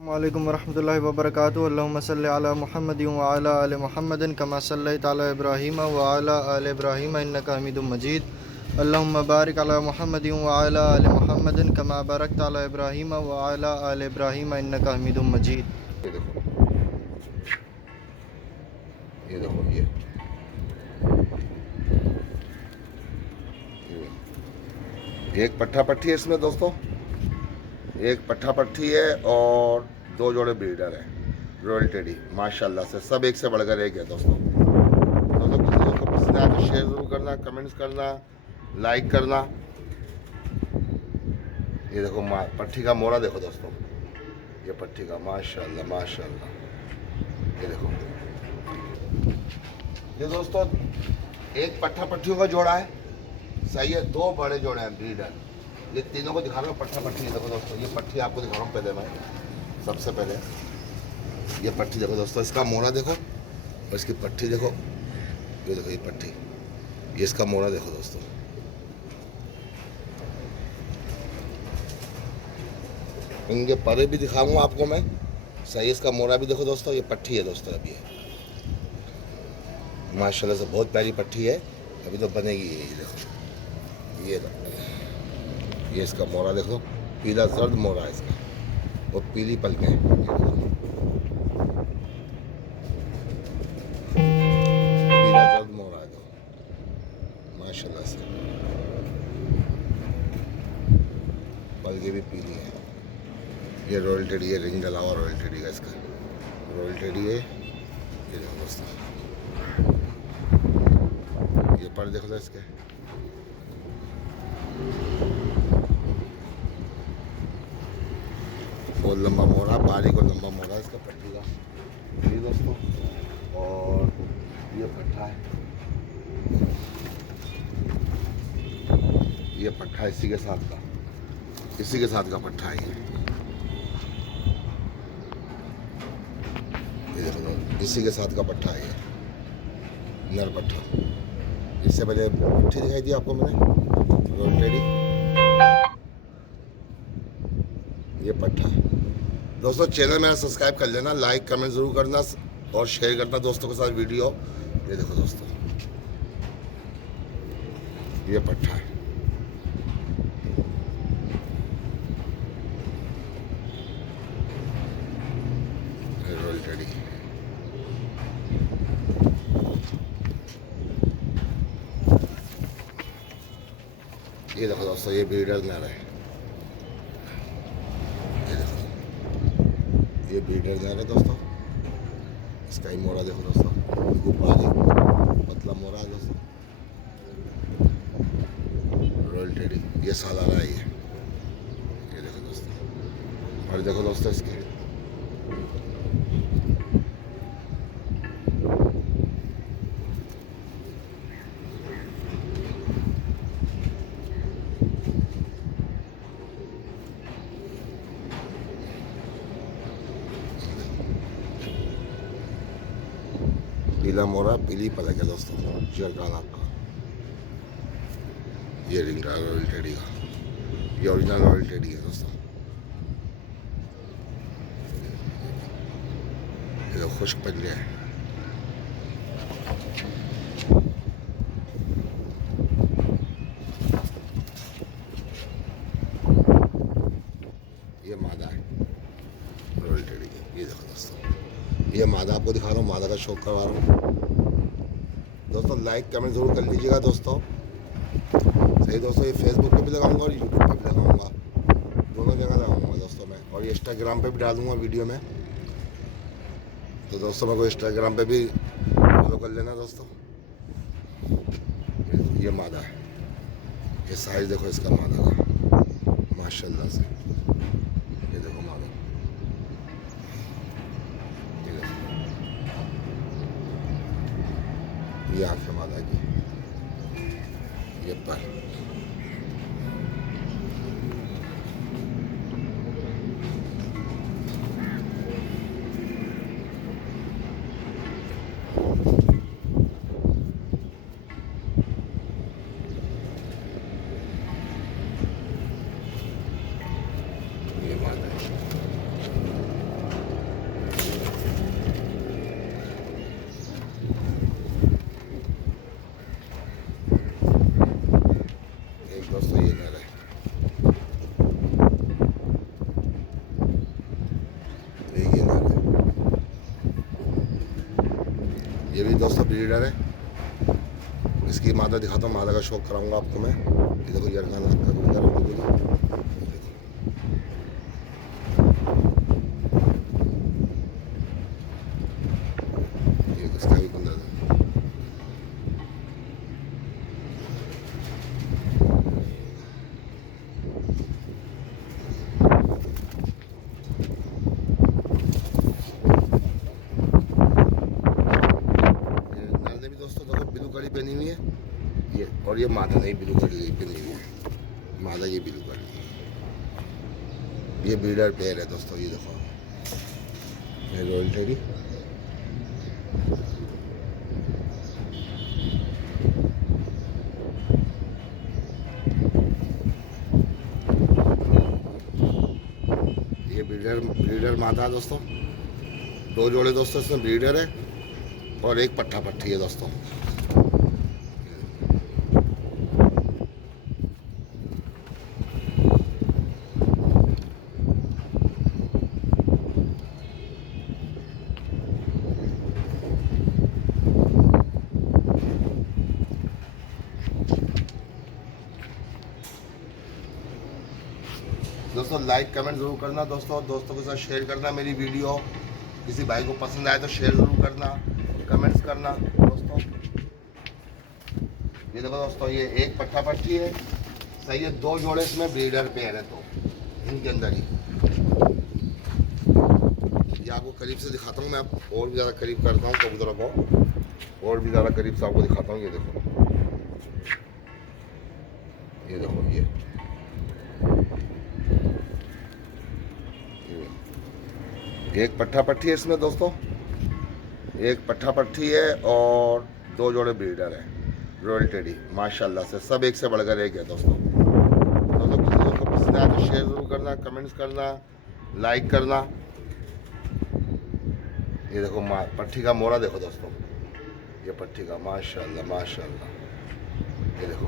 वालेकुम वरहमतुल्लाहि वबरकातुहू। अल्लाहुम्मा सल्लि अला मुहम्मदिन व अला आलि मुहम्मदिन कमा सल्लैता अला इब्राहीम व अला आलि इब्राहीम इन्नका हमीदुम मजीद। अल्लाहुम्मा बारिक अला मुहम्मदिन व अला आलि मुहम्मदिन कमा बारकता अला इब्राहीम व अला आलि इब्राहीम इन्नका हमीदुम मजीद। ये देखो, ये देखो, ये एक पट्ठा पट्टी है इसमें दोस्तों। एक पट्ठा पट्टी है और दो जोड़े ब्रीडर है रॉयल टेडी। माशाल्लाह से सब एक से बढ़कर एक है दोस्तों। दोस्तों वीडियो को पसंद आया तो शेयर ज़रूर करना, कमेंट्स करना, लाइक करना। ये देखो पट्टी का मोड़ा देखो दोस्तों, ये पट्टी का माशाल्लाह माशाल्लाह। ये देखो, ये दोस्तों एक पट्ठा पट्टियों का जोड़ा है, सही है। दो बड़े जोड़े हैं ब्रीडर। ये तीनों को दिखा रहा हूँ पट्ठा पट्टी। देखो दोस्तों, ये पट्टी आपको दिखा रहा हूँ पहले मैं। सबसे पहले ये पट्टी देखो दोस्तों, इसका मोड़ा देखो और इसकी पट्टी देखो। ये देखो ये पट्टी, ये इसका मोड़ा देखो दोस्तों। इनके परे भी दिखाऊंगा आपको मैं, सही। इसका मोड़ा भी देखो दोस्तों, ये पट्टी है दोस्तों। अभी ये माशाल्लाह से बहुत प्यारी पट्टी है, अभी तो बनेगी। ये देखो, ये इसका मोड़ा देखो, पीला जर्द मोड़ा है इसका, वो पीली पलकें हैं। पीला जर्द मोड़ा है तो माशाल्लाह से, पलकें भी पीली है। ये रॉयल टेडी है, रिंग डला हुआ रॉयल टेडी का। इसका रॉयल टेडी है। ये देखो दोस्तों, ये पर देखो तो इसके बहुत लंबा मोड़ा, बारीक और लंबा मोड़ा इसका पट्टी का, ये दोस्तों। और ये पट्ठा है, ये पट्ठा इसी के साथ का, इसी के साथ का पट्ठा है ये देखो दोस्तों, इसी के साथ का पट्ठा है ये नर पट्ठा। इससे पहले पट्टी दिखाई दी आपको मैंने रॉयल टेडी, ये पट्ठा है दोस्तों। चैनल मेरा सब्सक्राइब कर लेना, लाइक कमेंट ज़रूर करना और शेयर करना दोस्तों के साथ वीडियो। ये देखो दोस्तों, ये पट्ठा है। रॉयल टेडी, ये देखो दोस्तों, ये ब्रीडर नर है। ये ब्रीडर नर है दोस्तों। इसका ही मोड़ा देखो दोस्तों, गुब्बारे पतला मोड़ा है दोस्तों। रॉयल टेडी, ये साल आ रहा है ये देखो दोस्तों। और देखो दोस्तों इसके पीला मोरा, पीली पलक है दोस्तों, शेरखान आपका। ये रिंग रॉयल टेडी का, ये ओरिजिनल रॉयल टेडी है दोस्तों। ये तो खुश्क पंजे है। ये मादा है रॉयल टेडी की, ये देखो दोस्तों। ये मादा आपको दिखा रहा हूँ, मादा का शौक करवा रहा हूँ दोस्तों। लाइक कमेंट ज़रूर कर लीजिएगा दोस्तों, सही दोस्तों। ये फेसबुक पे भी लगाऊंगा और यूट्यूब पे भी लगाऊंगा, दोनों जगह लगाऊंगा दोस्तों मैं। और ये इंस्टाग्राम पे भी डालूंगा वीडियो में, तो दोस्तों मेरे को इंस्टाग्राम पे भी फॉलो कर लेना दोस्तों। ये मादा है, ये साइज देखो इसका मादा का माशाल्लाह से। ये देखो मादा, ये आँख है मादा की, ये पर। ये मादा है। भी दोस्तों ब्रीडर है। इसकी मादा दिखाता हूँ, मादा का शौक कराऊंगा आपको मैं। ये देखो ये खाना ये इसका भी 15 दिन। कड़ी पहनी हुई है ये, और ये मादा नहीं ब्लू कड़ी पहनी हुई है, मादा ये ब्लू कड़ी। ये ब्रीडर पेयर है दोस्तों। ये देखो ये रॉयल टेडी। ये ब्रीडर मादा है दोस्तों। 2 जोड़े दोस्तों इसमें ब्रीडर है और एक पट्ठा पट्टी है दोस्तों। दोस्तों लाइक कमेंट ज़रूर करना दोस्तों, दोस्तों के साथ शेयर करना मेरी वीडियो। किसी भाई को पसंद आए तो शेयर ज़रूर करना, कमेंट्स करना दोस्तों। ये देखो दोस्तों ये एक पट्ठा पट्टी है, सही है। 2 जोड़े इसमें ब्रीडर पेयर है, तो इनके अंदर ही ये आपको करीब से दिखाता हूँ मैं। आप और भी ज़्यादा करीब करता हूँ कबूतरों को, और भी ज़्यादा करीब से आपको दिखाता हूँ। ये देखो ये देखो ये एक पट्ठा पट्टी है इसमें दोस्तों, एक पट्ठा पट्टी है और 2 जोड़े ब्रीडर है रॉयल टेडी। माशाल्लाह से सब एक से बढ़कर एक है दोस्तों। दोस्तों किसी दोस्त को पसंद आए तो शेयर ज़रूर करना, कमेंट्स करना, लाइक करना। ये देखो पट्टी का मोड़ा देखो दोस्तों, ये पट्टी का माशाल्लाह माशाल्लाह। ये देखो